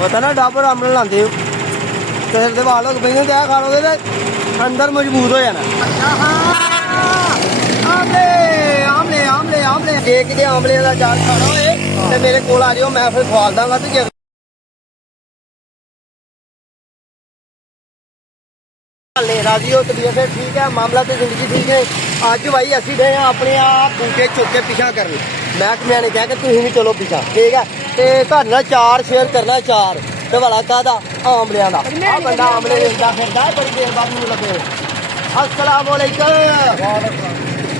पता ना डाबर आमले लाते हो तो सिर के वाल हो पे क्या खा लोगे तो अंदर मजबूत हो जाना। आमले आमले आमले आमले जे किते आमले का चार खाना होए ते मेरे कोल आ जाओ, मैं फिर खवाल दांगा। तो जे राजी हो तबीयत है ठीक है, मामला तो जिंदगी ठीक है। अज भाई असी गए अपने आप बूटे चुक के पिछा करने, महकमे ने कहा कि तुम भी चलो पिछा, ठीक है। तो तुहाडे चार शेयर करना, चार ते वाला कादा आमलियां दा। आ बंदा आमले लेंदा फिरदा है, बड़ी देर बाद मैनूं लगे। अस्सलाम वालेकुम।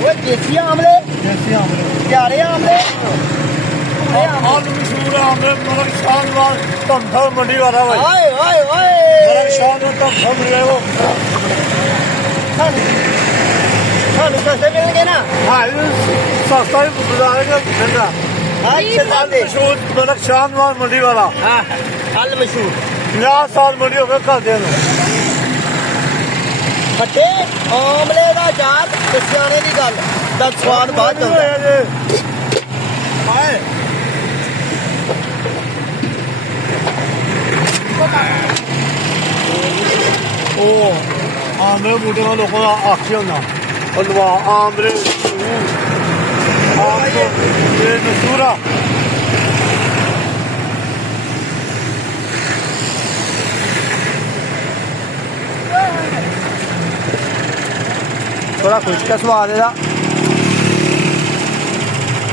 वो देसी आमले, देसी आमले, प्यारे आमले, आलू मशहूर आमले, मतलब शानदार धमधम मंडी वाला भाई। ओए ओए ओए शानदार धमधम मिले वो। थानू सस्ते मिलणगे ना। हाँ सस्ता ही बाजार का ठंडा। अच्छा मशहूर मतलब शानदार मंडी वाला। हाँ अल मशहूर 50 साल मंडी हो गए घर दे खट्टे आमले का चार ते सियाने की गल दा स्वाद बाद चलदा। आमले बूटे का लोगों का आखी होना हलवा आमले ये मशहूरा थोड़ा खुश का स्वाद है।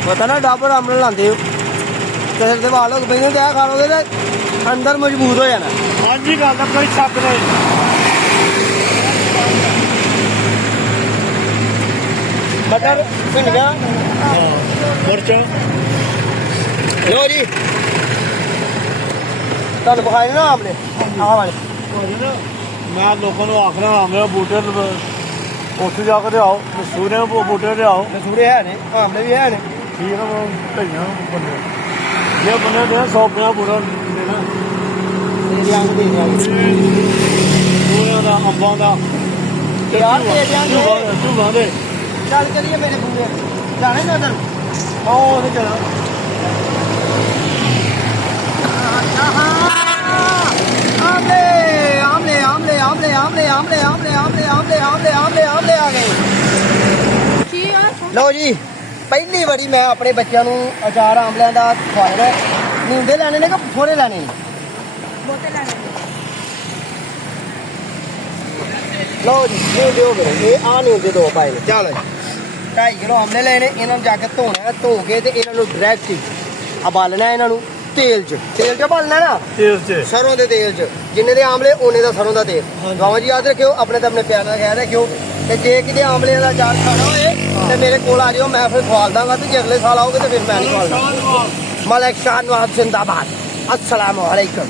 पता ना डाबर आमले लाते हो तो सिर के वाल हो पे क्या खा लोगे तो अंदर मजबूत हो जाना। हाँ जी गल का कोई शक नहीं। मटर भिंडियां मिर्चा लो जी तुम बखाए ना आमले आ वाले मैं लोगों को आखना आमले बूटे उत्थे जाकर लियाओ, मसूरे बूटे लियाओ। मसूरे है ने, आमले भी है ने। ठीक है भेजना बंदे जे बंदे दे 150 बूटा देना तेरे आंग दे दियांगे बूटियां दा अंबां दा यार दे दियांगे। झूबां दे चल चलिए मेरे बूटे जाने ना उधर आओ उधर चलो। आमले आमले आमले आमले आमले आमले आमले आमले आमले आमले आमले आमले आ गए। लो जी पहली बारी मैं अपने बच्चों को अचार आमलियां का खवाया। नींदे लैने ने कि थोड़े लैने? लो जी नींदे हो गए ये आ नींदे दो पाए ने। चलो 2.5 किलो आमले लेने, इन्होंने जाके धोना है, धो के ते इन्होंने डायरैक्ट उबालना है। इन्होंने तेल च उबालना ना, तेल च सरों के तेल च। जिन्ने दे आमले उन्ने दा सरों का तेल। बाबा जी याद रखियो, अपने तो अपने प्यार का ख्याल रखियो। ते जे किते आमले का अचार खाना होए ते मेरे कोल आ जाओ, मैं फिर खवाल दांगा। तो जे अगले साल आओगे तो फिर मैं नहीं खवालदा। मलिक शाहनवाज जिंदाबाद। अस्सलाम वालेकुम।